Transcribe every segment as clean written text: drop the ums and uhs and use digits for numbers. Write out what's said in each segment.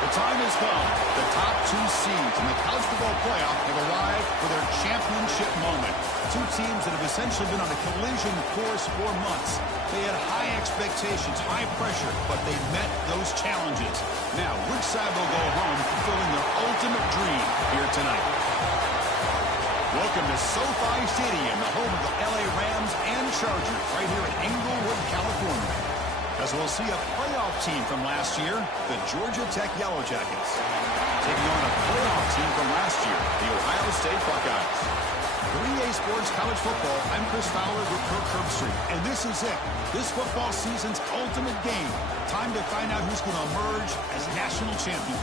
The time has come. The top two seeds in the college football playoff have arrived for their championship moment. Two teams that have essentially been on a collision course for months. They had high expectations, high pressure, but they met those challenges. Now, which side will go home fulfilling their ultimate dream here tonight? Welcome to SoFi Stadium, the home of the LA Rams and Chargers, right here in Inglewood, California. As we'll see a playoff team from last year, the Georgia Tech Yellow Jackets, taking on a playoff team from last year, the Ohio State Buckeyes. For EA Sports College Football, I'm Chris Fowler with Kirk Herbstreit, and this is it. This football season's ultimate game. Time to find out who's going to emerge as national champion.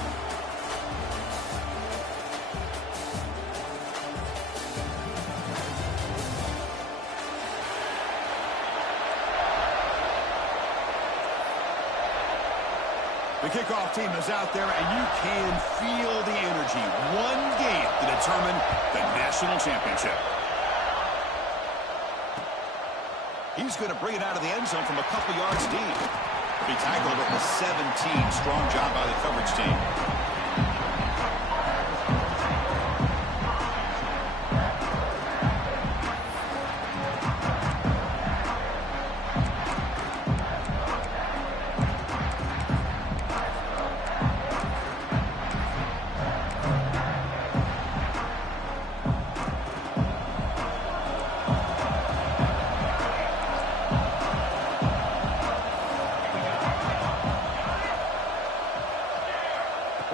The kickoff team is out there, and you can feel the energy. One game to determine the national championship. He's going to bring it out of the end zone from a couple yards deep. He tackled at the 17. Strong job by the coverage team.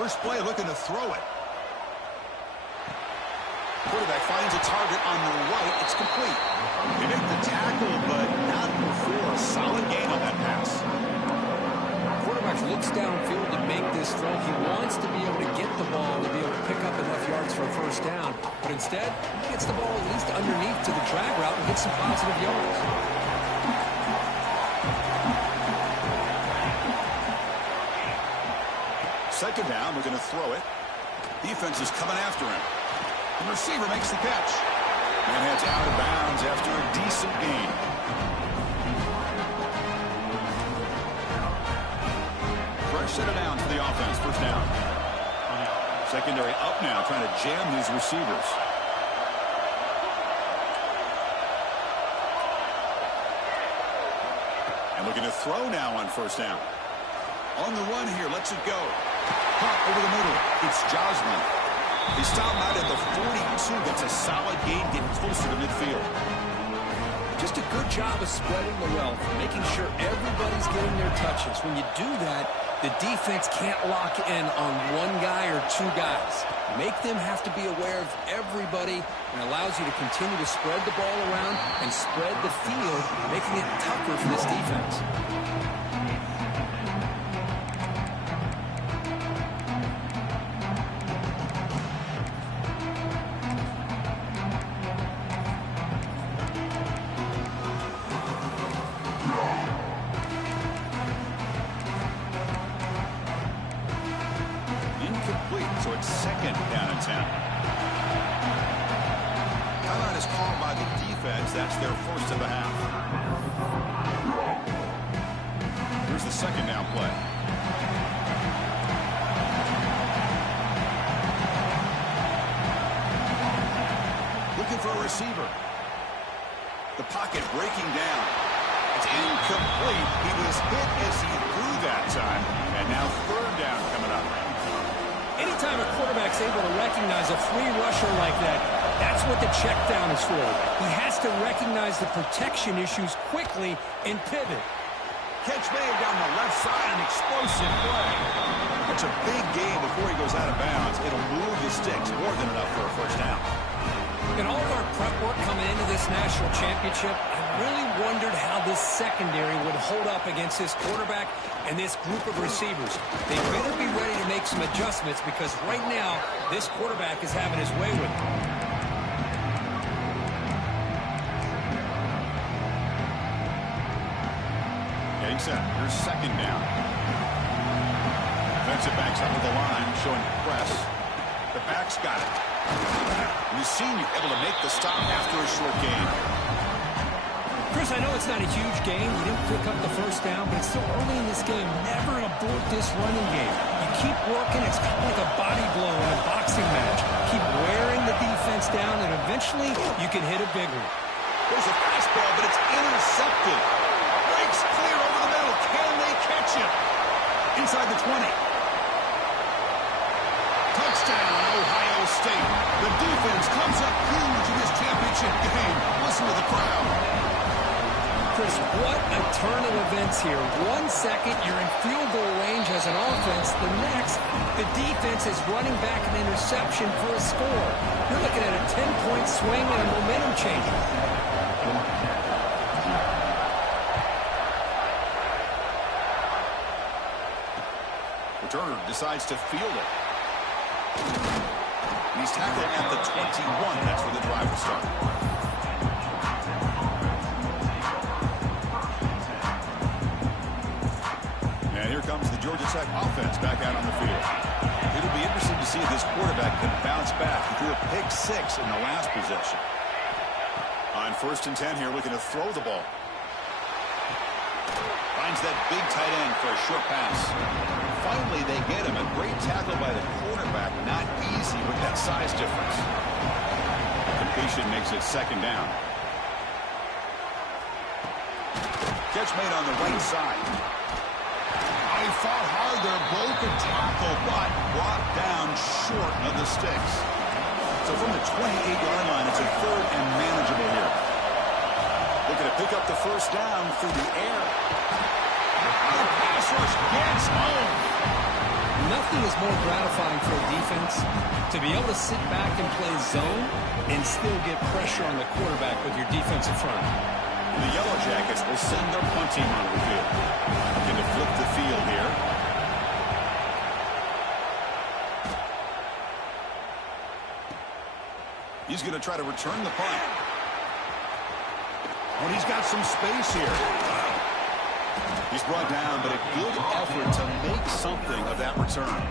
First play, looking to throw it. Quarterback finds a target on the right. It's complete. They make the tackle, but not before a solid gain on that pass. Quarterback looks downfield to make this throw. He wants to be able to get the ball to be able to pick up enough yards for a first down. But instead, he gets the ball at least underneath to the drag route and gets some positive yards. Second down, we're going to throw it. Defense is coming after him. The receiver makes the catch. And heads out of bounds after a decent gain. Fresh set of downs for the offense. First down. Secondary up now, trying to jam these receivers. And looking to throw now on first down. On the run here, lets it go. Caught over the middle. It's Josman. He stopped out at the 42. That's a solid gain, getting closer to midfield. Just a good job of spreading the wealth, making sure everybody's getting their touches. When you do that, the defense can't lock in on one guy or two guys. Make them have to be aware of everybody, and allows you to continue to spread the ball around and spread the field, making it tougher for this defense. So it's second down and 10. Timeout is called by the defense. That's their first of the half. second down play. Looking for a receiver. The pocket breaking down. It's incomplete. He was hit as he threw that time. And now third down coming up. Anytime a quarterback's able to recognize a free rusher like that, that's what the check down is for. He has to recognize the protection issues quickly and pivot. Catch made down the left side, an explosive play. That's a big gain before he goes out of bounds. It'll move the sticks more than enough for a first down. In all of our prep work coming into this national championship, I really wondered how this secondary would hold up against this quarterback and this group of receivers. They better be ready to make some adjustments because right now, this quarterback is having his way with it. Getting set. Here's second down. Defensive backs up with the line, showing press. The back's got it. And the senior able to make the stop after a short gain. Chris, I know it's not a huge game. You didn't pick up the first down, but it's still early in this game. Never abort this running game. You keep working. It's kind of like a body blow in a boxing match. Keep wearing the defense down, and eventually you can hit a big one. There's a fastball, but it's intercepted. Breaks clear over the middle. Can they catch him? Inside the 20. Touchdown, Ohio State. The defense comes up huge in this championship game. Listen to the crowd. Chris, what a turn of events here. 1 second, you're in field goal range as an offense. The next, the defense is running back an interception for a score. You're looking at a 10-point swing and a momentum changer. Returner decides to field it. And he's tackled at the 21. That's where the drive will start. And here comes the Georgia Tech offense back out on the field. It'll be interesting to see if this quarterback can bounce back. He threw a pick 6 in the last possession. On 1st and 10 here, looking to throw the ball. Finds that big tight end for a short pass. Finally, they get him. A great tackle by the quarterback. Not easy with that size difference. Completion makes it second down. Catch made on the right side. He fought hard there, broke a tackle, but brought down short of the sticks. So from the 28-yard line, it's a third and manageable here. Looking to pick up the first down through the air. The pass rush gets home. Nothing is more gratifying for a defense to be able to sit back and play zone and still get pressure on the quarterback with your defensive front. The Yellow Jackets will send their punt team onto the field. Looking to flip the field here. He's going to try to return the punt. Oh, he's got some space here. He's brought down, but a good effort to make something of that return.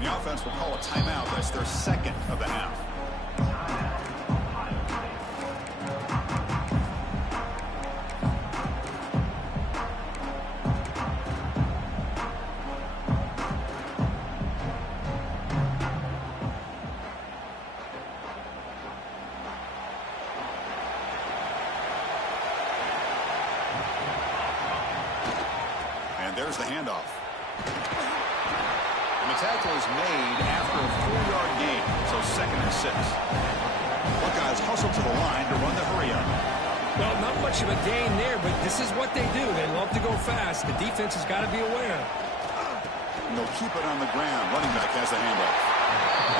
The offense will call a timeout. That's their second of the half. And there's the handoff. And the tackle is made after a 4-yard gain, so 2nd and 6. Buckeyes hustle to the line to run the hurry up. Well, not much of a gain there, but this is what they do. They love to go fast. The defense has got to be aware. And they'll keep it on the ground. Running back has the handoff.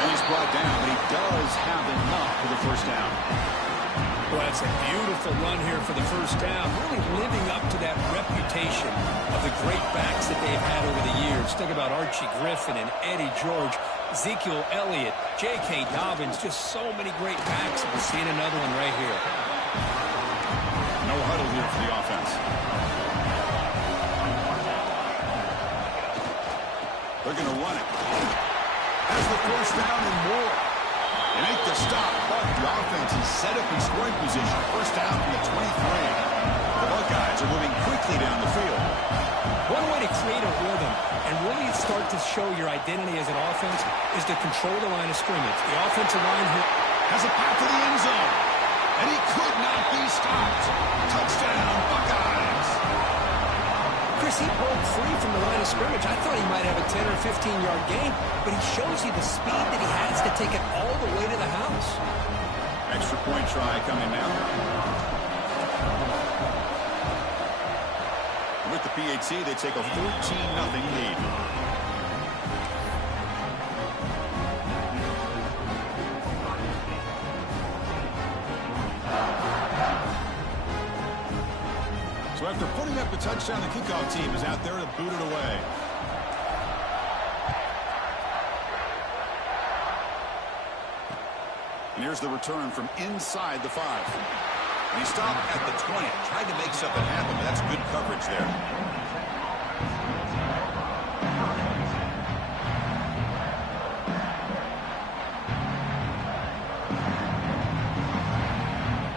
And he's brought down, but he does have enough for the first down. Well, it's a beautiful run here for the first down, really living up to that reputation of the great backs that they've had over the years. Think about Archie Griffin and Eddie George, Ezekiel Elliott, J.K. Dobbins, just so many great backs. We're seeing another one right here. No huddle here for the offense. They're going to run it. Has the first down and more. They make the stop, but the offense is set up in scoring position. First down from the 23. The Buckeyes are moving quickly down the field. One way to create a rhythm and really start to show your identity as an offense is to control the line of scrimmage. The offensive line has a path to the end zone, and he could not be stopped. Touchdown, Buckeyes. Chris, he broke free from the line of scrimmage. I thought he might have a 10 or 15-yard gain, but he shows you the speed that he has to take it all the way to the house. Extra point try coming now. With the PAT, they take a 14-0 lead. So after putting up a touchdown, the kickoff team is out there to boot it away. And here's the return from inside the 5. And he stopped at the 20. Tried to make something happen, but that's good coverage there.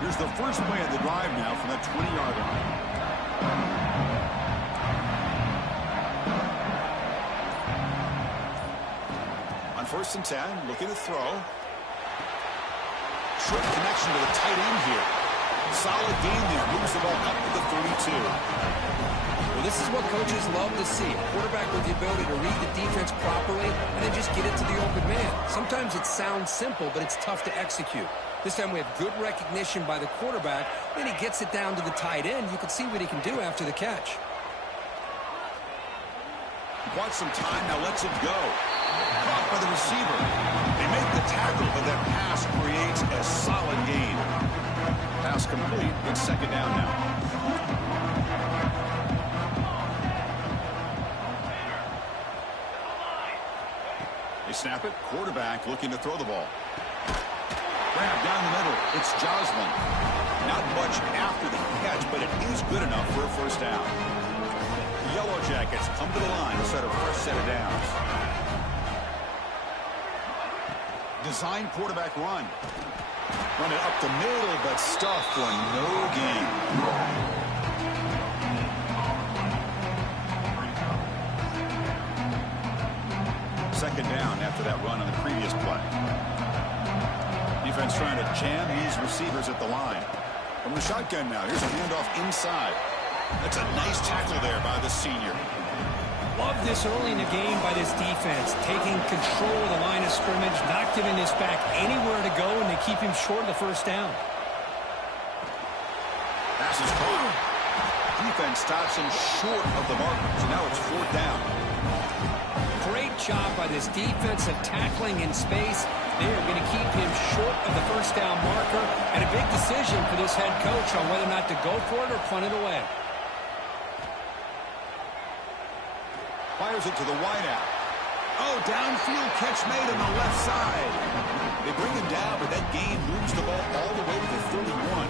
Here's the first play of the drive now from that 20-yard line. On 1st and 10, looking to throw. Short connection to the tight end here. Solid gain there. Moves the ball up to the 32. Well, this is what coaches love to see. A quarterback with the ability to read the defense properly and then just get it to the open man. Sometimes it sounds simple, but it's tough to execute. This time we have good recognition by the quarterback. Then he gets it down to the tight end. You can see what he can do after the catch. Wants some time, now lets it go. Caught by the receiver. They make the tackle, but that pass creates a solid gain. Pass complete. It's 2nd down now. They snap it. Quarterback looking to throw the ball. Grab down the middle. It's Joslin. Not much after the catch, but it is good enough for a 1st down. The Yellow Jackets come to the line to set a fresh set of downs. Design quarterback run. Run it up the middle, but stuff for no gain. Second down after that run on the previous play. Defense trying to jam these receivers at the line. From the shotgun now, here's a handoff inside. That's a nice tackle there by the senior. Love this early in the game by this defense, taking control of the line of scrimmage, not giving this back anywhere to go, and they keep him short of the 1st down. Pass is caught. Defense stops him short of the marker, so now it's 4th down. Great job by this defensive tackling in space. They are going to keep him short of the 1st down marker, and a big decision for this head coach on whether or not to go for it or punt it away. Fires it to the wideout. Oh, downfield catch made on the left side. They bring him down, but that gain moves the ball all the way to the 31.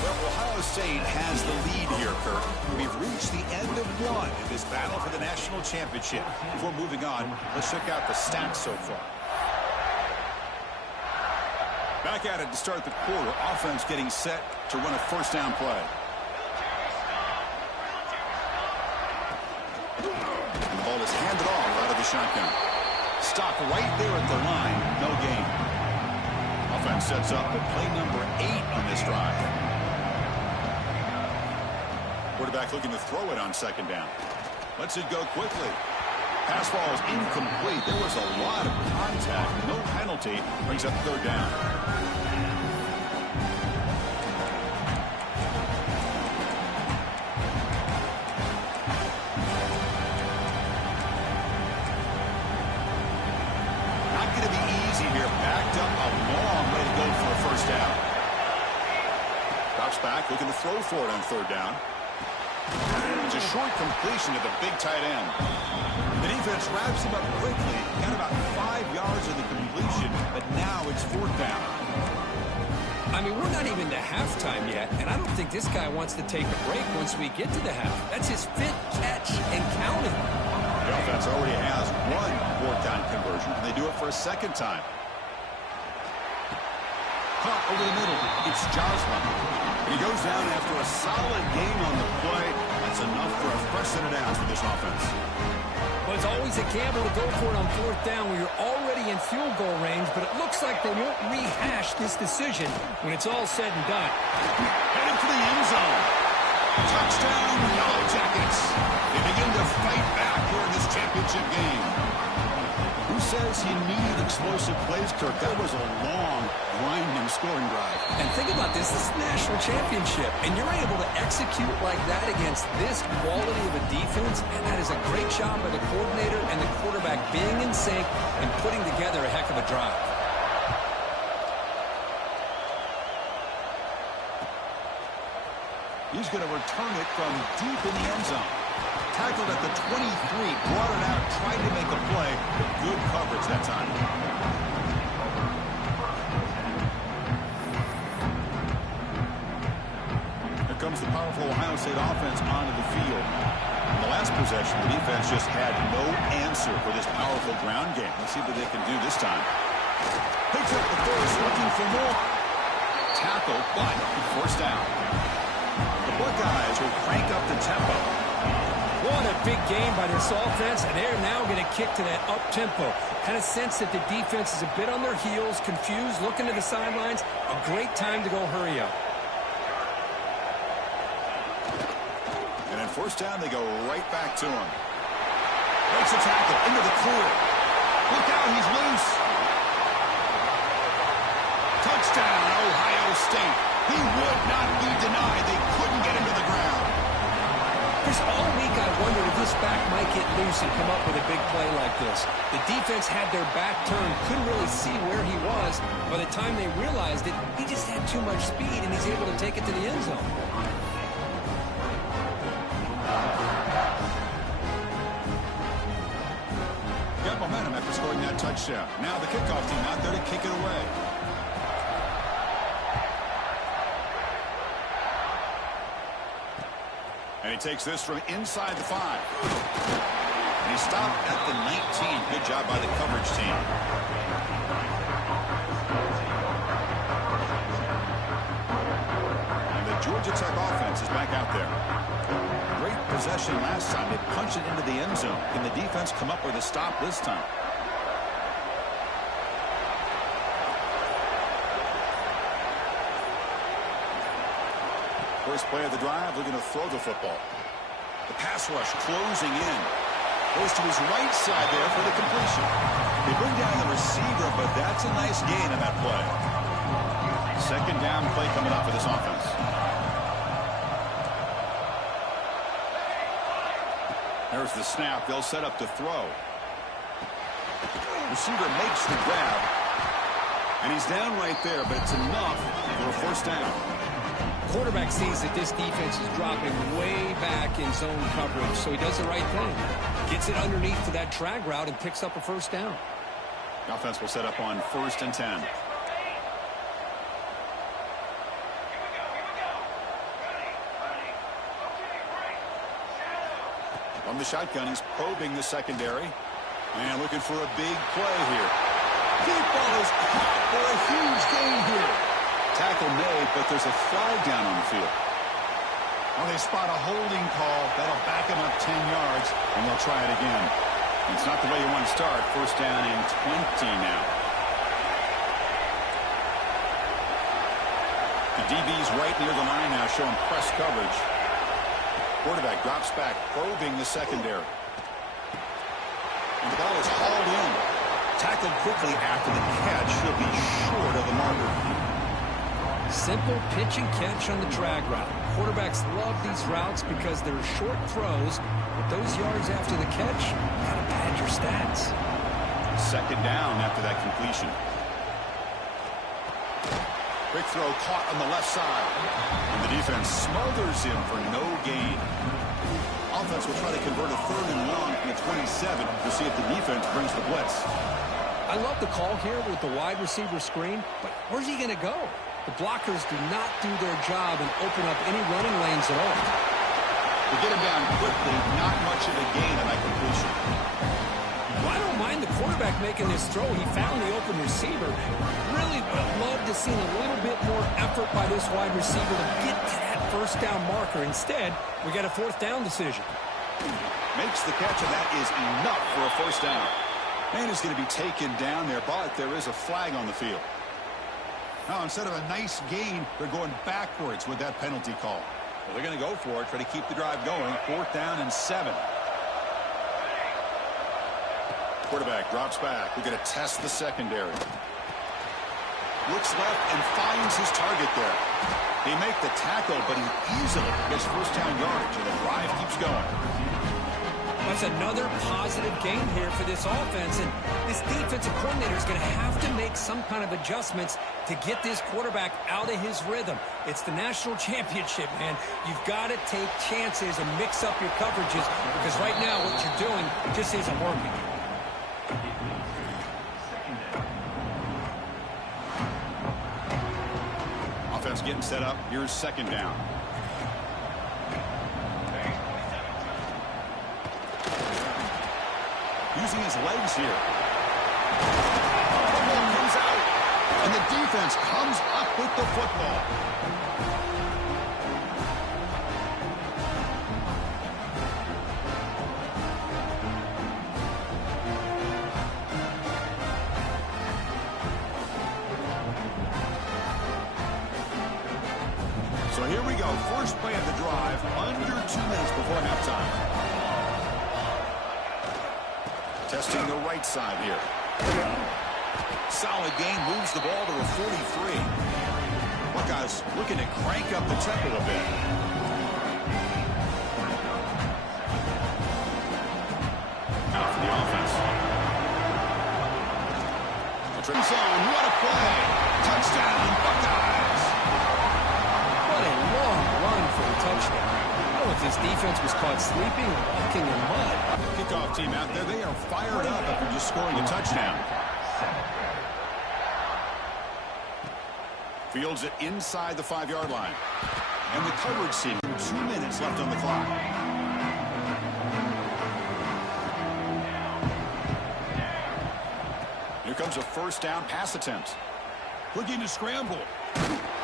Well, Ohio State has the lead here, Kirk. We've reached the end of one in this battle for the national championship. Before moving on, let's check out the stats so far. Back at it to start the quarter. Offense getting set to run a 1st down play. And the ball is handed off out of the shotgun. Stop right there at the line. No gain. Offense sets up with play number 8 on this drive. Quarterback looking to throw it on 2nd down. Lets it go quickly. Pass ball is incomplete. There was a lot of contact. No penalty. Brings up 3rd down. Not going to be easy here. Backed up a long way to go for a 1st down. Drops back, looking to throw for it on 3rd down. It's a short completion to the big tight end. The defense defense wraps him up quickly. Got about 5 yards of the completion, but now it's 4th down. I mean, we're not even to halftime yet, and I don't think this guy wants to take a break once we get to the half. That's his 5th catch and counting. The offense already has 1 4th down conversion, and they do it for a 2nd time. Caught over the middle. It's Josman. He goes down after a solid gain on the play. That's enough for a first set of downs for this offense. Well, it's always a gamble to go for it on 4th down when you're already in field goal range, but it looks like they won't rehash this decision when it's all said and done. Headed for the end zone. Touchdown, Yellow Jackets. They begin to fight back here in this championship game. Who says he needed explosive plays, Kirk? That was a long, grinding scoring drive. And think about this. This is the national championship, and you're able to execute like that against this quality of a defense, and that is a great job by the coordinator and the quarterback being in sync and putting together a heck of a drive. He's going to return it from deep in the end zone. Tackled at the 23, brought it out, tried to make a play, but good coverage that time. Here comes the powerful Ohio State offense onto the field. In the last possession, the defense just had no answer for this powerful ground game. Let's see what they can do this time. Picks up the first, looking for more. Tackle, but forced down. The Buckeyes will crank up the tempo. What a big game by this offense, and they're now going to kick to that up-tempo. Kind of sense that the defense is a bit on their heels, confused, looking to the sidelines. A great time to go hurry up. And then 1st down, they go right back to him. Breaks a tackle into the clear. Look out, he's loose. Touchdown, Ohio State. He would not be denied. They couldn't get him to the ground. Chris, all week I wondered if this back might get loose and come up with a big play like this. The defense had their back turned, couldn't really see where he was. By the time they realized it, he just had too much speed, and he's able to take it to the end zone. Got momentum after scoring that touchdown. Now the kickoff team out there to kick it away. And he takes this from inside the 5. And he stopped at the 19. Good job by the coverage team. And the Georgia Tech offense is back out there. Great possession last time. They punched it into the end zone. Can the defense come up with a stop this time? First play of the drive, looking to throw the football. The pass rush closing in. Goes to his right side there for the completion. They bring down the receiver, but that's a nice gain on that play. 2nd down play coming up for this offense. There's the snap. They'll set up to throw. Receiver makes the grab. And he's down right there, but it's enough for a 1st down. Quarterback sees that this defense is dropping way back in zone coverage, so he does the right thing. Gets it underneath to that drag route and picks up a 1st down. The offense will set up on 1st and 10. From the shotgun, he's probing the secondary. And looking for a big play here. Deep ball is caught for a huge gain here. Tackle made, but there's a flag down on the field. Well, they spot a holding call. That'll back him up 10 yards, and they'll try it again. It's not the way you want to start. 1st down and 20 now. The DB's right near the line now, showing press coverage. Quarterback drops back, probing the secondary. And the ball is hauled in. Tackled quickly after the catch. Should be short of the marker. Simple pitch and catch on the drag route. Quarterbacks love these routes because they're short throws, but those yards after the catch gotta pad your stats. 2nd down after that completion. Quick throw caught on the left side. And the defense smothers him for no gain. Offense will try to convert a 3rd and long from the 27 to see if the defense brings the blitz. I love the call here with the wide receiver screen, but where's he going to go? The blockers do not do their job and open up any running lanes at all. To get him down quickly, not much of a gain on that completion. Well, I don't mind the quarterback making this throw. He found the open receiver. Really would have loved to see a little bit more effort by this wide receiver to get to that first down marker. Instead, we got a 4th down decision. Makes the catch, and that is enough for a 1st down. Man is going to be taken down there, but there is a flag on the field. Now, instead of a nice gain, they're going backwards with that penalty call. Well, they're going to go for it, try to keep the drive going. 4th down and 7. Quarterback drops back. We're going to test the secondary. Looks left and finds his target there. He make the tackle, but he easily gets 1st down yardage, and the drive keeps going. That's another positive gain here for this offense, and this defensive coordinator is going to have to make some kind of adjustments to get this quarterback out of his rhythm. It's the national championship, man. You've got to take chances and mix up your coverages, because right now what you're doing just isn't working. Offense getting set up. Here's 2nd down. Using his legs here. The ball comes out, and the defense comes up with the football. So here we go. First play of the drive, under 2 minutes before halftime. Testing the right side here. Solid gain, moves the ball to a 43. Buckeyes looking to crank up the tempo a bit. Out for the offense. Zone, what a play! Touchdown, Buckeyes! What a long run for the touchdown. I don't know if this defense was caught sleeping or walking in mud. Kickoff team out there, they are fired up after just scoring a touchdown. Fields it inside the 5-yard line. And the coverage scene, 2 minutes left on the clock. Here comes a 1st down pass attempt. Looking to scramble.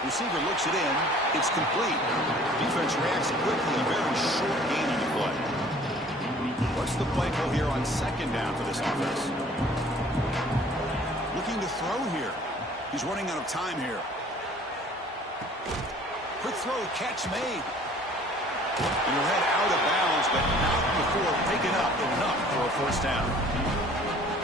Receiver looks it in. It's complete. Defense reacts quickly. A very short gain on the play. What's the play call here on 2nd down for this offense? Looking to throw here. He's running out of time here. Quick throw, catch made. And he'll head out of bounds, but not before picking up enough for a 1st down.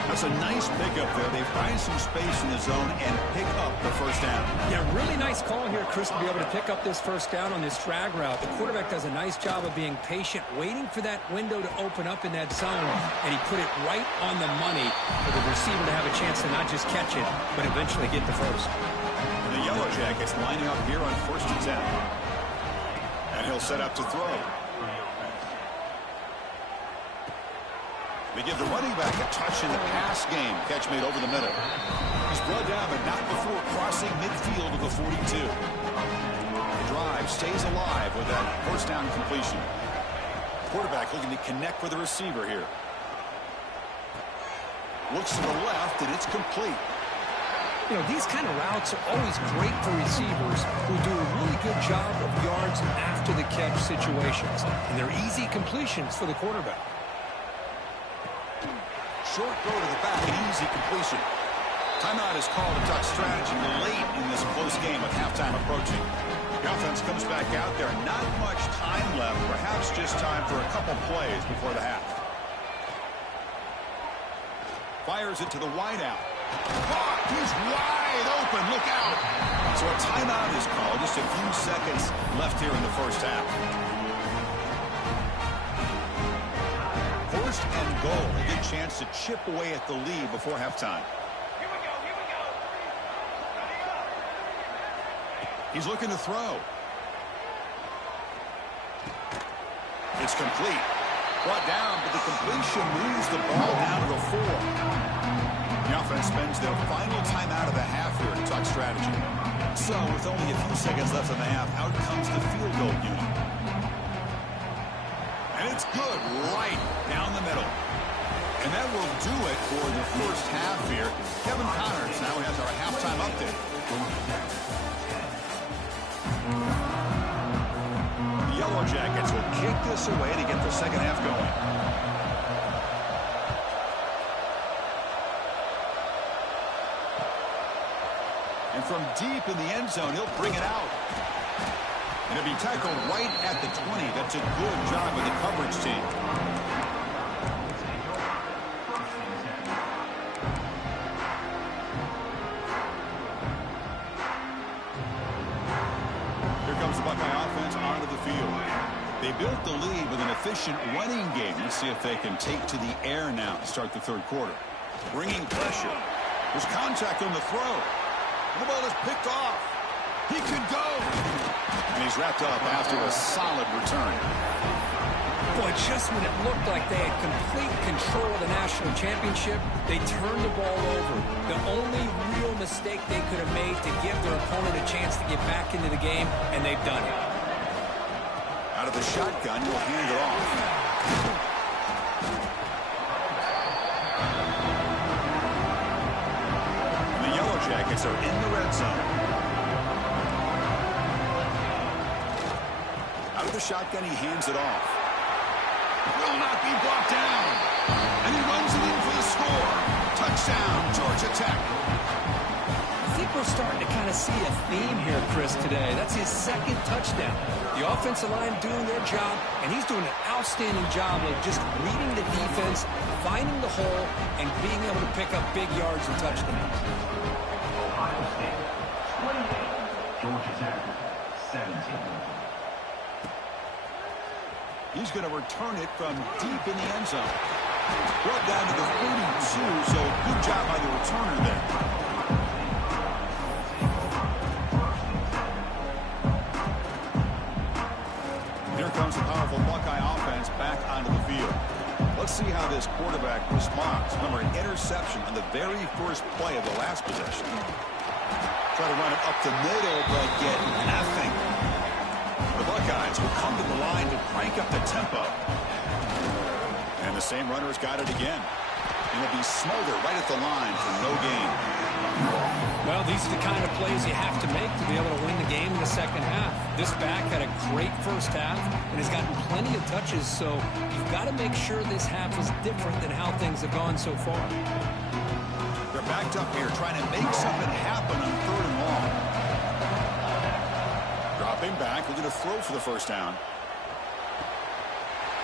That's a nice pickup there. They find some space in the zone and pick up the 1st down. Yeah, really nice call here, Chris, to be able to pick up this 1st down on this drag route. The quarterback does a nice job of being patient, waiting for that window to open up in that zone, and he put it right on the money for the receiver to have a chance to not just catch it, but eventually get the 1st. And the Yellow Jackets lining up here on 1st and 10. And he'll set up to throw. They give the running back a touch in the pass game. Catch made over the middle. He's brought down, but not before crossing midfield of the 42. The drive stays alive with that 1st down completion. Quarterback looking to connect with the receiver here. Looks to the left, and it's complete. You know, these kind of routes are always great for receivers who do a really good job of yards after the catch situations. And they're easy completions for the quarterback. Short throw to the back, an easy completion. Timeout is called to talk strategy late in this close game with halftime approaching. The offense comes back out there. Not much time left. Perhaps just time for a couple plays before the half. Fires it to the wideout. Oh, he's wide open. Look out. So a timeout is called. Just a few seconds left here in the 1st half. 1st and goal. A good chance to chip away at the lead before halftime. He's looking to throw. It's complete. Brought down, but the completion moves the ball down to the 4. The offense spends their final timeout of the half here to talk strategy. So, with only a few seconds left in the half, out comes the field goal unit. And it's good right down the middle. And that will do it for the first half here. Kevin Connors now has our halftime update. The Yellow Jackets will kick this away to get the second half going. And from deep in the end zone, he'll bring it out. And it'll be tackled right at the 20. That's a good job of the coverage team. Here comes the Buckeye offense onto the field. They built the lead with an efficient running game. Let's see if they can take to the air now to start the third quarter. Bringing pressure. There's contact on the throw. The ball is picked off. He could go. And he's wrapped up after a solid return. Boy, just when it looked like they had complete control of the national championship, they turned the ball over. The only real mistake they could have made to give their opponent a chance to get back into the game, and they've done it. Out of the shotgun, he'll hand it off. Jackets are in the red zone. Out of the shotgun, he hands it off. Will not be brought down. And he runs it in for the score. Touchdown, Georgia Tech. I think we're starting to kind of see a theme here, Chris, today. That's his second touchdown. The offensive line doing their job, and he's doing an outstanding job of just reading the defense, finding the hole, and being able to pick up big yards and touchdowns. Georgia Tech, 17. He's going to return it from deep in the end zone. Brought down to the 42, so good job by the returner there. Here comes the powerful Buckeye offense back onto the field. Let's see how this quarterback responds. Remember, an interception on the very first play of the last possession. Try to run it up the middle, but get nothing. The Buckeyes will come to the line to crank up the tempo. And the same runner's got it again. And it'll be Smolder right at the line for no gain. Well, these are the kind of plays you have to make to be able to win the game in the second half. This back had a great first half and has gotten plenty of touches, so you've got to make sure this half is different than how things have gone so far. They're backed up here trying to make something happen on 3rd and long. Dropping back, looking to throw for the first down.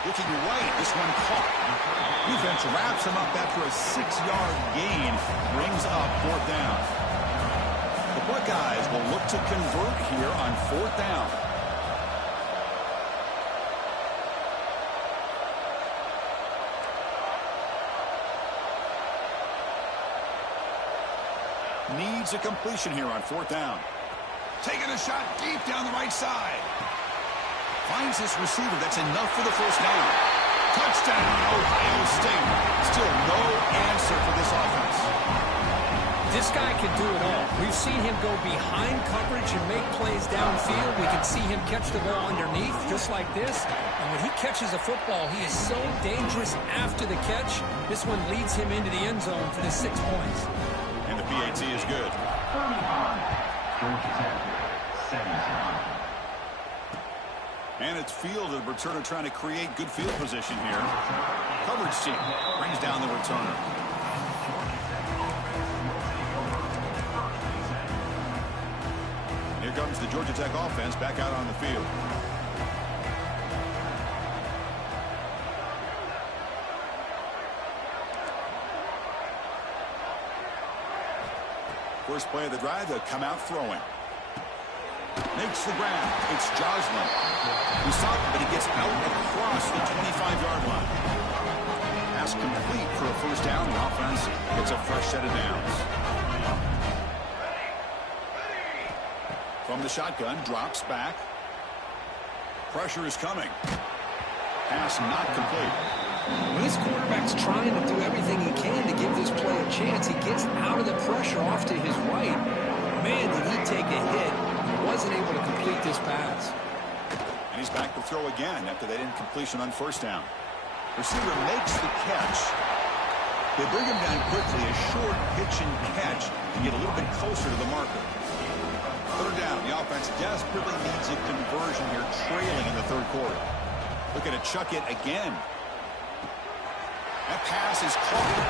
Looking right, this one caught. Defense wraps him up after a 6-yard gain, brings up 4th down. The Buckeyes will look to convert here on 4th down. Needs a completion here on 4th down. Taking a shot deep down the right side. Finds this receiver. That's enough for the first down. Touchdown, Ohio State. Still no answer for this offense. This guy can do it all. We've seen him go behind coverage and make plays downfield. We can see him catch the ball underneath, just like this. And when he catches a football, he is so dangerous after the catch. This one leads him into the end zone for the 6 points. And the PAT is good. Georgia Tech, 17. And it's fielded. Returner trying to create good field position here. Coverage team brings down the returner. Here comes the Georgia Tech offense back out on the field. First play of the drive, they'll come out throwing. Makes the grab. It's Joslin. He saw it, but he gets out across the 25-yard line. Pass complete for a first down. The offense gets a fresh set of downs. From the shotgun, drops back. Pressure is coming. Pass not complete. When this quarterback's trying to do everything he can to give this play a chance, he gets out of the pressure off to his right. Man, did he take a hit. He wasn't able to complete this pass. And he's back to throw again after that incompletion on first down. Receiver makes the catch. They bring him down quickly, a short pitch and catch to get a little bit closer to the marker. Third down. The offense desperately needs a conversion here, trailing in the third quarter. Looking to chuck it again. That pass is caught.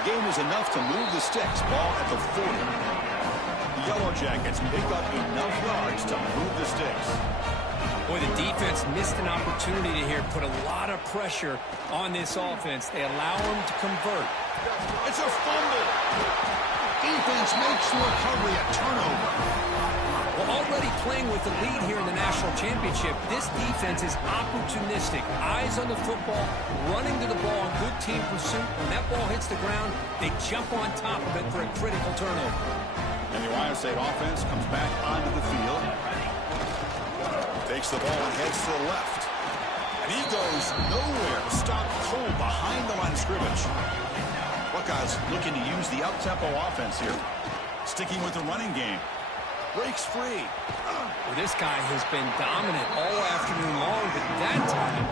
The game was enough to move the sticks. Ball at the 40. The Yellow Jackets pick up enough yards to move the sticks. Boy, the defense missed an opportunity here, put a lot of pressure on this offense. They allow them to convert. It's a fumble. Defense makes the recovery a turnover. Well, already playing with the lead here in the national championship, this defense is opportunistic. Eyes on the football, running to the ball in good team pursuit. When that ball hits the ground, they jump on top of it for a critical turnover. And the Ohio State offense comes back onto the field. Takes the ball and heads to the left. And he goes nowhere. Stopped cold behind the line of scrimmage. Buckeyes looking to use the up-tempo offense here. Sticking with the running game. Breaks free. Well, this guy has been dominant all afternoon long, but that time,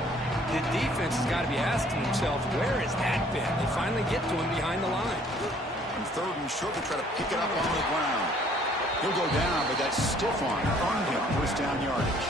the defense has got to be asking themselves, where has that been? They finally get to him behind the line. And third and short to try to pick it up on the ground. He'll go down, but that stiff arm earned him first down yardage.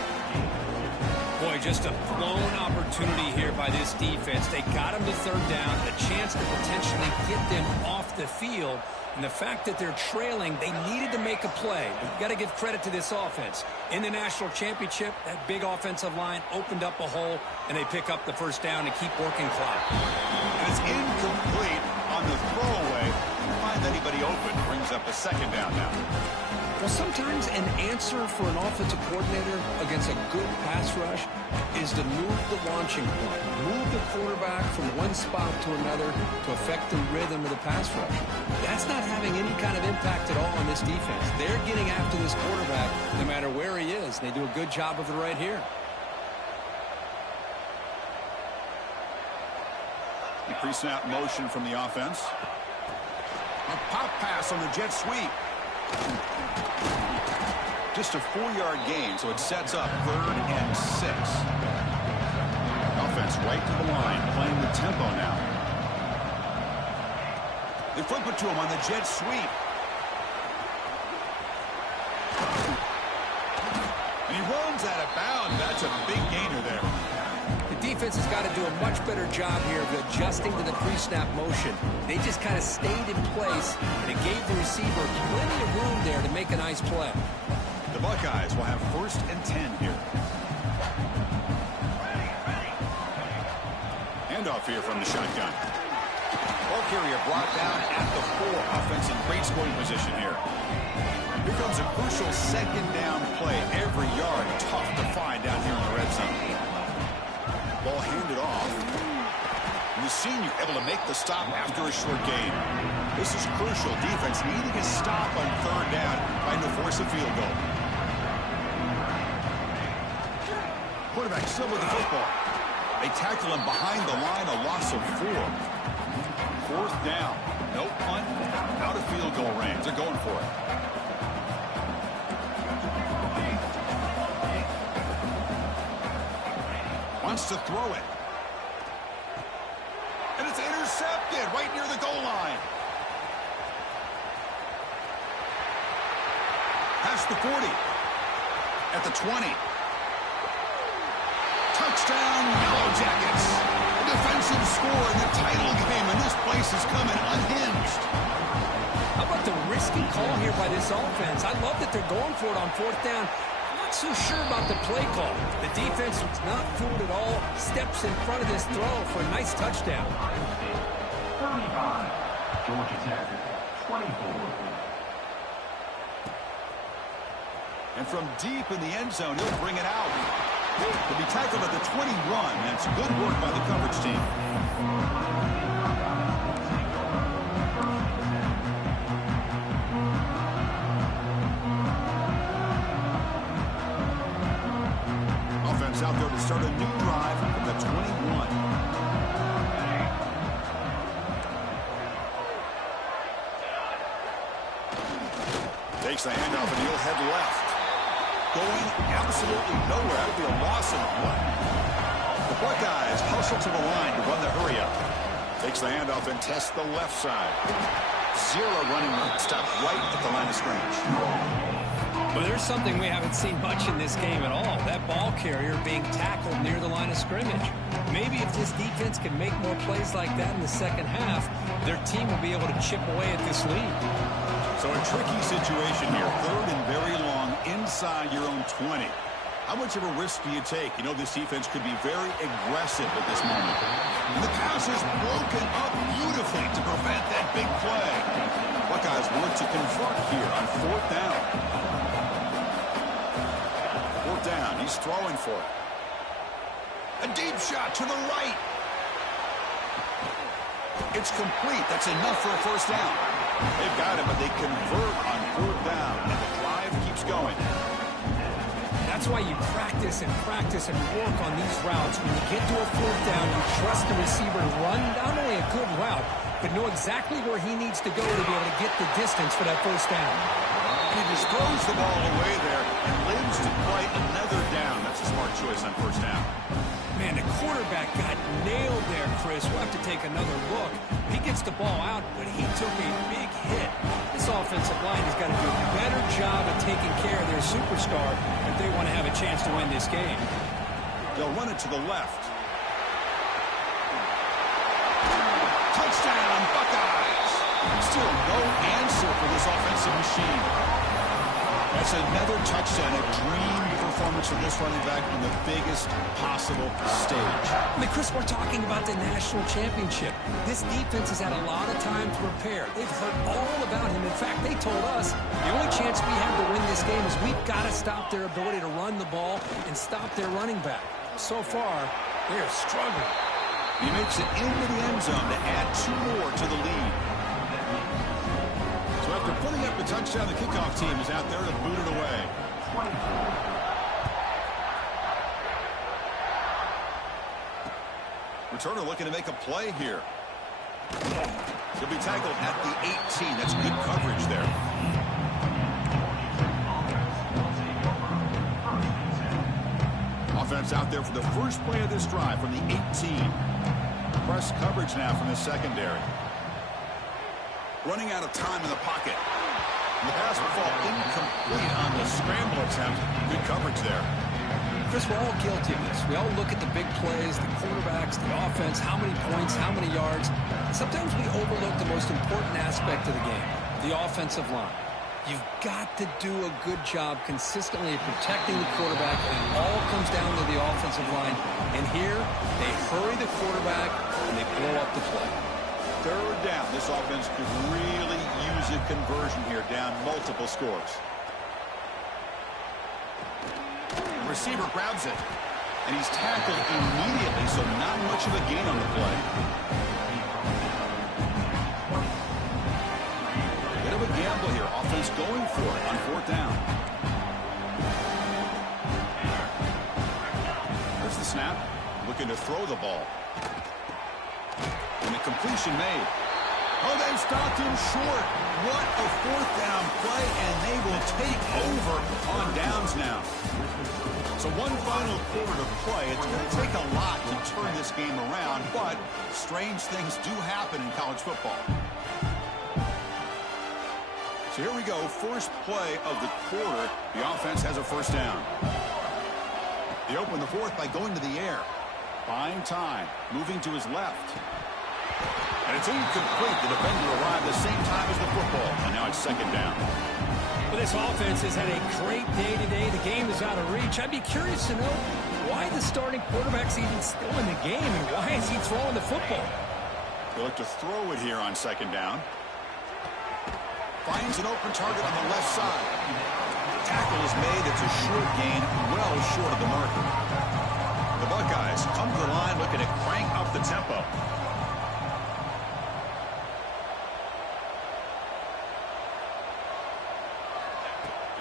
Boy, just a blown opportunity here by this defense. They got him to third down, a chance to potentially get them off the field. And the fact that they're trailing, they needed to make a play. But you got to give credit to this offense. In the national championship, that big offensive line opened up a hole, and they pick up the first down to keep working clock. And it's incomplete on the throwaway. Find anybody open, brings up a second down now. Well, sometimes an answer for an offensive coordinator against a good pass rush is to move the launching point, move the quarterback from one spot to another to affect the rhythm of the pass rush. That's not having any kind of impact at all on this defense. They're getting after this quarterback no matter where he is. They do a good job of it right here. The pre-snap motion from the offense. A pop pass on the jet sweep. Just a 4-yard gain, so it sets up 3rd and 6. Offense right to the line, playing the tempo now. They flip it to him on the jet sweep. And he runs out of bounds. That's a big gainer there. The defense has got to do a much better job here of adjusting to the pre-snap motion. They just kind of stayed in place, and it gave the receiver plenty of room there to make a nice play. The Buckeyes will have 1st and 10 here. Handoff here from the shotgun. Ball carrier brought down at the 4. Offense in great scoring position here. Here comes a crucial 2nd down play. Every yard tough to find down here in the red zone. Ball handed off. And the senior able to make the stop after a short gain. This is crucial. Defense needing a stop on 3rd down, trying to force a field goal. Quarterback still with the football. They tackle him behind the line, a loss of 4. 4th down. No punt, out of field goal range. They're going for it. Wants to throw it. And it's intercepted right near the goal line. Past the 40. At the 20. Touchdown, Yellow Jackets. A defensive score in the title game, and this place is coming unhinged. How about the risky call here by this offense? I love that they're going for it on 4th down. Not so sure about the play call. The defense was not fooled at all. Steps in front of this throw for a nice touchdown. 35. Georgia Tech, 24. And from deep in the end zone, he'll bring it out. He'll be tackled at the 21. That's good work by the coverage team. Offense out there to start a new drive. the 21. Takes the handoff, and he'll head left. Going absolutely nowhere. That would be a loss of one. The Buckeyes hustle to the line to run the hurry-up. Takes the handoff and tests the left side. Zero running room. Stop right at the line of scrimmage. Well, there's something we haven't seen much in this game at all. That ball carrier being tackled near the line of scrimmage. Maybe if this defense can make more plays like that in the second half, their team will be able to chip away at this lead. So a tricky situation here. Third and very long inside your own 20. How much of a risk do you take? You know this defense could be very aggressive at this moment. And the pass is broken up beautifully to prevent that big play. Buckeyes want to convert here on fourth down. Fourth down. He's throwing for it. A deep shot to the right. It's complete. That's enough for a first down. They've got it, but they convert on fourth down, and the drive keeps going. That's why you practice and work on these routes. When you get to a fourth down, you trust the receiver to run not only a good route, but know exactly where he needs to go to be able to get the distance for that first down. And he just throws the ball away there and lives to play another down. That's a smart choice on first down. Man, the quarterback got nailed there, Chris. We'll have to take another look. He gets the ball out, but he took a big hit. This offensive line has got to do a better job of taking care of their superstar if they want to have a chance to win this game. They'll run it to the left. Touchdown, Buckeyes! Still no answer for this offensive machine. That's another touchdown, a dream performance from this running back on the biggest possible stage. I mean, Chris, we're talking about the national championship. This defense has had a lot of time to prepare. They've heard all about him. In fact, they told us the only chance we have to win this game is we've got to stop their ability to run the ball and stop their running back. So far, they are struggling. He makes it into the end zone to add 2 more to the lead. So after putting up the touchdown, the kickoff team is out there to boot it away. Returner looking to make a play here. He'll be tackled at the 18. That's good coverage there. Offense out there for the first play of this drive from the 18. Press coverage now from the secondary. Running out of time in the pocket. The pass will fall incomplete on the scramble attempt. Good coverage there. Chris, we're all guilty of this. We all look at the big plays, the quarterbacks, the offense, how many points, how many yards. Sometimes we overlook the most important aspect of the game, the offensive line. You've got to do a good job consistently of protecting the quarterback, and it all comes down to the offensive line. And here, they hurry the quarterback, and they blow up the play. Third down. This offense could really use a conversion here, down multiple scores. The receiver grabs it, and he's tackled immediately, so not much of a gain on the play. Bit of a gamble here. Offense going for it on fourth down. There's the snap. Looking to throw the ball. And the completion made. Oh, they've stopped him short. What a fourth down play, and they will take over on downs now. So one final quarter to play. It's going to take a lot to turn this game around, but strange things do happen in college football. So here we go, first play of the quarter. The offense has a first down. They open the fourth by going to the air. Buying time, moving to his left. And it's incomplete. The defender arrived the same time as the football. And now it's second down. Well, this offense has had a great day today. The game is out of reach. I'd be curious to know why the starting quarterback's even still in the game and why is he throwing the football? They look to throw it here on second down. Finds an open target on the left side. Tackle is made. It's a short gain, well short of the marker. The Buckeyes come to the line looking to crank up the tempo.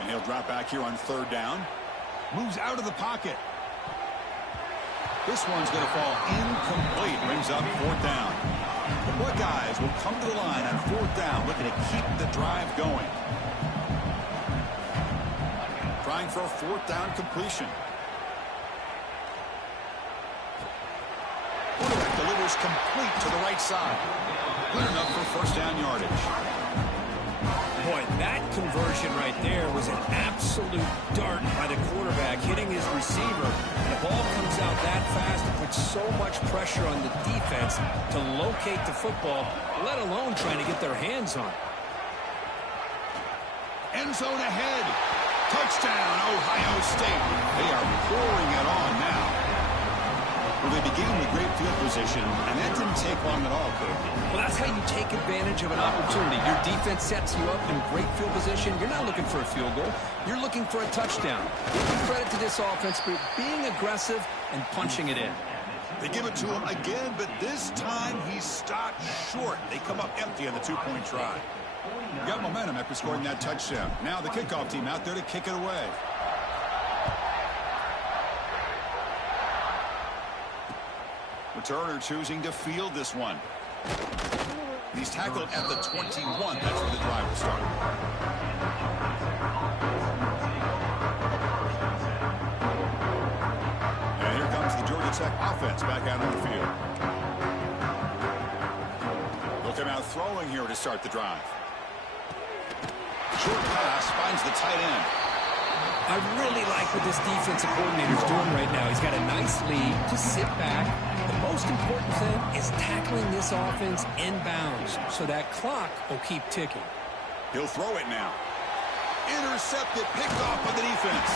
And he'll drop back here on third down. Moves out of the pocket. This one's going to fall incomplete. Brings up 4th down. The Buckeyes will come to the line on 4th down, looking to keep the drive going. Trying for a 4th down completion. Quarterback delivers complete to the right side. Good enough for 1st down yardage. Boy, that conversion right there was an absolute dart by the quarterback, hitting his receiver. And the ball comes out that fast and puts so much pressure on the defense to locate the football, let alone trying to get their hands on it. End zone ahead. Touchdown, Ohio State. They are pouring it on now. Well, they began with great field position, and that didn't take long at all, Coach. Well, that's how you take advantage of an opportunity. Your defense sets you up in great field position. You're not looking for a field goal. You're looking for a touchdown. Give credit to this offense for being aggressive and punching it in. They give it to him again, but this time he stopped short. They come up empty on the 2-point try. Got momentum after scoring that touchdown. Now the kickoff team out there to kick it away. Returner choosing to field this one. He's tackled at the 21. That's where the drive will start. And here comes the Georgia Tech offense back out on the field. Looking out throwing here to start the drive. Short pass finds the tight end. I really like what this defensive coordinator is doing right now. He's got a nice lead. Just sit back. The most important thing is tackling this offense inbounds so that clock will keep ticking. He'll throw it now. Intercepted, picked off by the defense.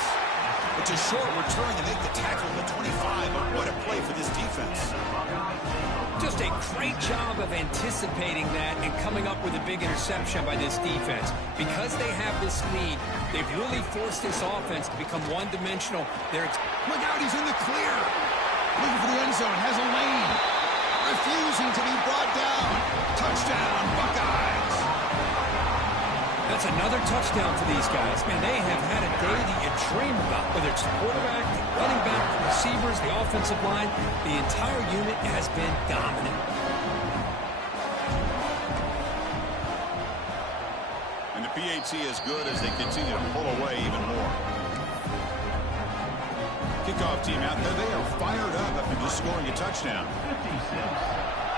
It's a short return to make the tackle at the 25, but what a play for this defense. Just a great job of anticipating that and coming up with a big interception by this defense. Because they have this lead, they've really forced this offense to become one-dimensional. Look out, he's in the clear. Looking for the end zone, has a lane. Refusing to be brought down. Touchdown, Buckeyes. That's another touchdown for these guys. Man, they have had a day that you dream about. Whether it's the quarterback, the running back, the receivers, the offensive line, the entire unit has been dominant. And the PAT is good as they continue to pull away even more. Kickoff team out there. They are fired up after just scoring a touchdown. 56,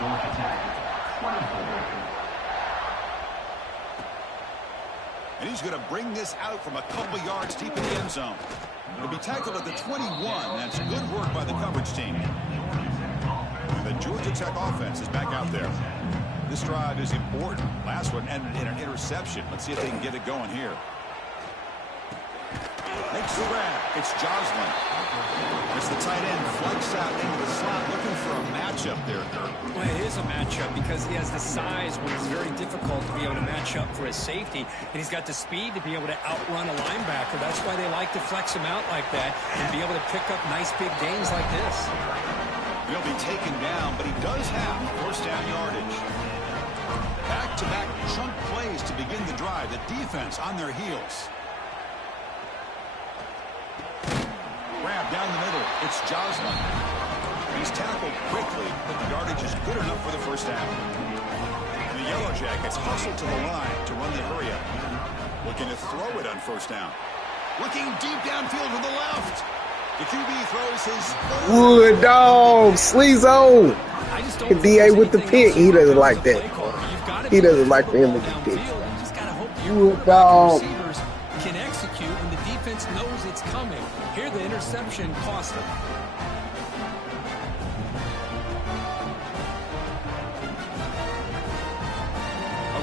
Georgia Tech, 24. And he's going to bring this out from a couple yards deep in the end zone. He'll be tackled at the 21. That's good work by the coverage team. And the Georgia Tech offense is back out there. This drive is important. Last one ended in an interception. Let's see if they can get it going here. Makes the grab. It's Joslin. As the tight end flex out into the slot, looking for a matchup there, Kirk. Well, it is a matchup because he has the size where it's very difficult to be able to match up for his safety. And he's got the speed to be able to outrun a linebacker. That's why they like to flex him out like that and be able to pick up nice big gains like this. He'll be taken down, but he does have 1st down yardage. Back-to-back chunk plays to begin the drive. The defense on their heels. Grab down the middle. It's Joslin. He's tackled quickly, but the yardage is good enough for the 1st down. The Yellow Jackets hustle to the line to run the hurry-up. Looking to throw it on 1st down. Looking deep downfield to the left. The QB throws his... Wood dog, Sleezo. DA with the pick. He doesn't like that. He doesn't like for him with the pick. Wood dog. Can execute when the defense knows it's coming. Here the interception cost them.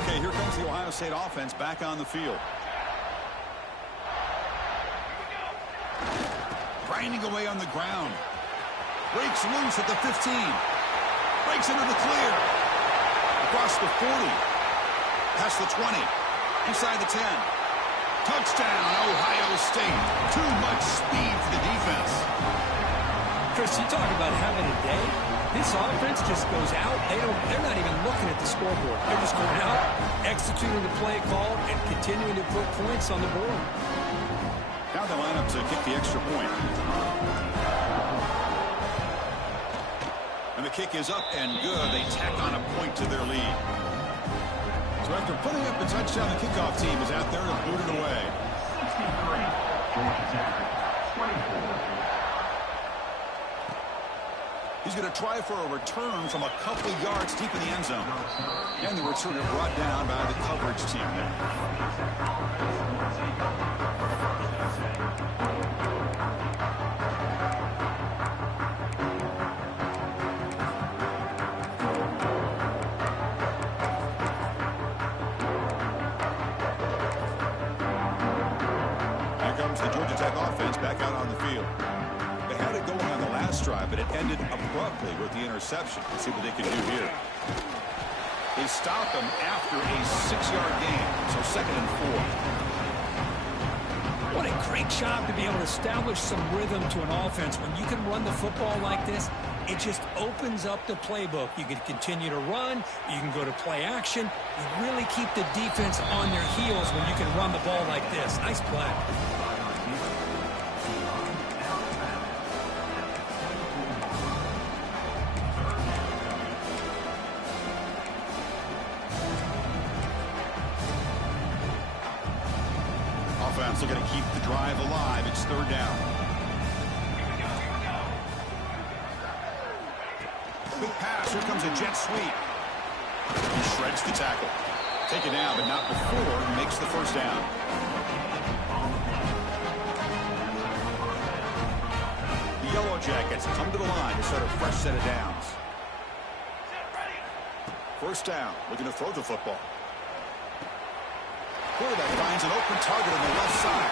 Okay, here comes the Ohio State offense back on the field. Grinding away on the ground. Breaks loose at the 15. Breaks into the clear. Across the 40. Past the 20. Inside the 10. Touchdown, Ohio State. Too much speed for the defense. Chris, you talk about having a day. This offense just goes out. They're not even looking at the scoreboard. They're just going out, executing the play call, and continuing to put points on the board. Now they line up to kick the extra point. And the kick is up and good. They tack on a point to their lead. So after putting up the touchdown, the kickoff team is out there to boot it away. 63, Georgia Tech, 24. He's going to try for a return from a couple of yards deep in the end zone. And the returner brought down by the coverage team there. Here comes the Georgia Tech offense back out on the field. They had it going on the last drive, but it ended abruptly with the interception. Let's see what they can do here. They stop them after a 6-yard gain, so 2nd and 4. What a great job to be able to establish some rhythm to an offense. When you can run the football like this, it just opens up the playbook. You can continue to run. You can go to play action. You really keep the defense on their heels when you can run the ball like this. Nice play. Offense looking to keep the drive alive. It's 3rd down. Quick pass. Here comes a jet sweep. He shreds the tackle. Taken down, but not before he makes the 1st down. The Yellow Jackets come to the line to start a fresh set of downs. 1st down. Looking to throw the football. Quarterback finds an open target on the left side.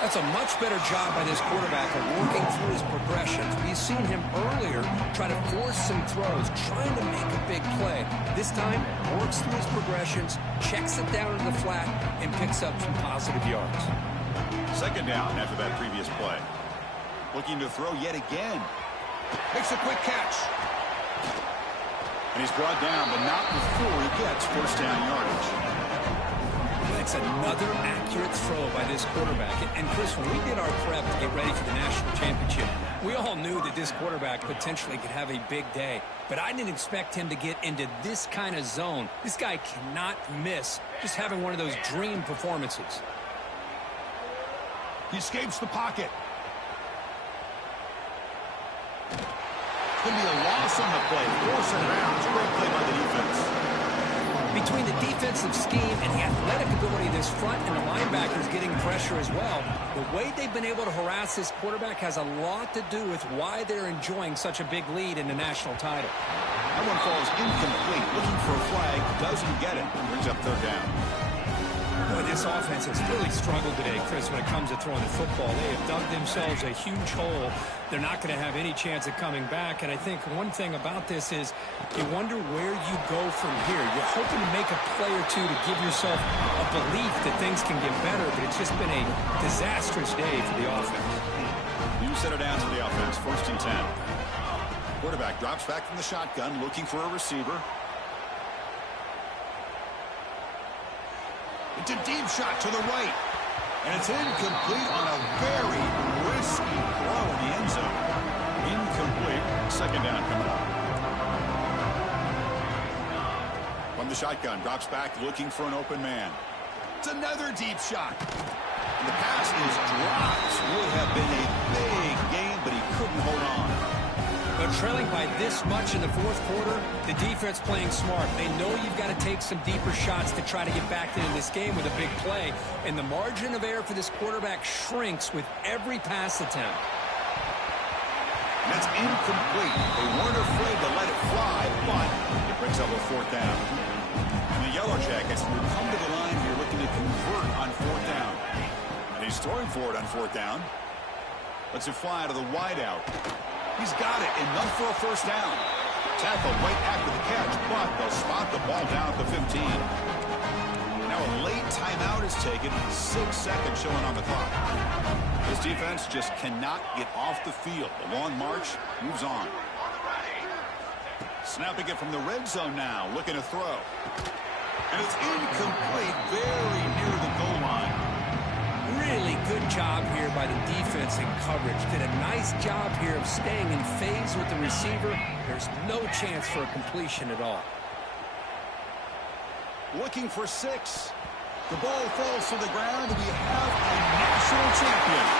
That's a much better job by this quarterback of working through his progressions. We've seen him earlier try to force some throws, trying to make a big play. This time, works through his progressions, checks it down to the flat, and picks up some positive yards. 2nd down after that previous play. Looking to throw yet again. Makes a quick catch. And he's brought down, but not before he gets 1st down yardage. That's another accurate throw by this quarterback. And Chris, when we did our prep to get ready for the national championship, we all knew that this quarterback potentially could have a big day. But I didn't expect him to get into this kind of zone. This guy cannot miss just having one of those dream performances. He escapes the pocket. It's going to be a loss on the play. 4th down. It's a great play by the defense. Between the defensive scheme and the athletic ability of this front and the linebackers getting pressure as well, the way they've been able to harass this quarterback has a lot to do with why they're enjoying such a big lead in the national title. That one falls incomplete. Looking for a flag. Doesn't get it. Brings up 3rd down. Boy, this offense has really struggled today, Chris, when it comes to throwing the football. They have dug themselves a huge hole. They're not going to have any chance of coming back. And I think one thing about this is you wonder where you go from here. You're hoping to make a play or two to give yourself a belief that things can get better, but it's just been a disastrous day for the offense. You set it down to the offense. 1st and 10. Quarterback drops back from the shotgun, looking for a receiver. It's a deep shot to the right. And it's incomplete on a very risky throw in the end zone. Incomplete. 2nd down coming up. From the shotgun, drops back looking for an open man. It's another deep shot. And the pass is dropped. Would have been a big game, but he couldn't hold on. But trailing by this much in the 4th quarter, the defense playing smart. They know you've got to take some deeper shots to try to get back into this game with a big play. And the margin of error for this quarterback shrinks with every pass attempt. And that's incomplete. They weren't afraid to let it fly, but it brings up a 4th down. And the Yellow Jackets will come to the line here looking to convert on 4th down. And he's throwing for it on 4th down. Lets it fly to the wideout. He's got it. Enough for a 1st down. Tackle right after the catch, but they'll spot the ball down at the 15. Now a late timeout is taken. 6 seconds showing on the clock. This defense just cannot get off the field. The long march moves on. Snapping it from the red zone now. Looking to throw. And it's incomplete. Very near the goal line. really good job here by the defense in coverage. Did a nice job here of staying in phase with the receiver. There's no chance for a completion at all. Looking for 6. The ball falls to the ground. We have a national champion.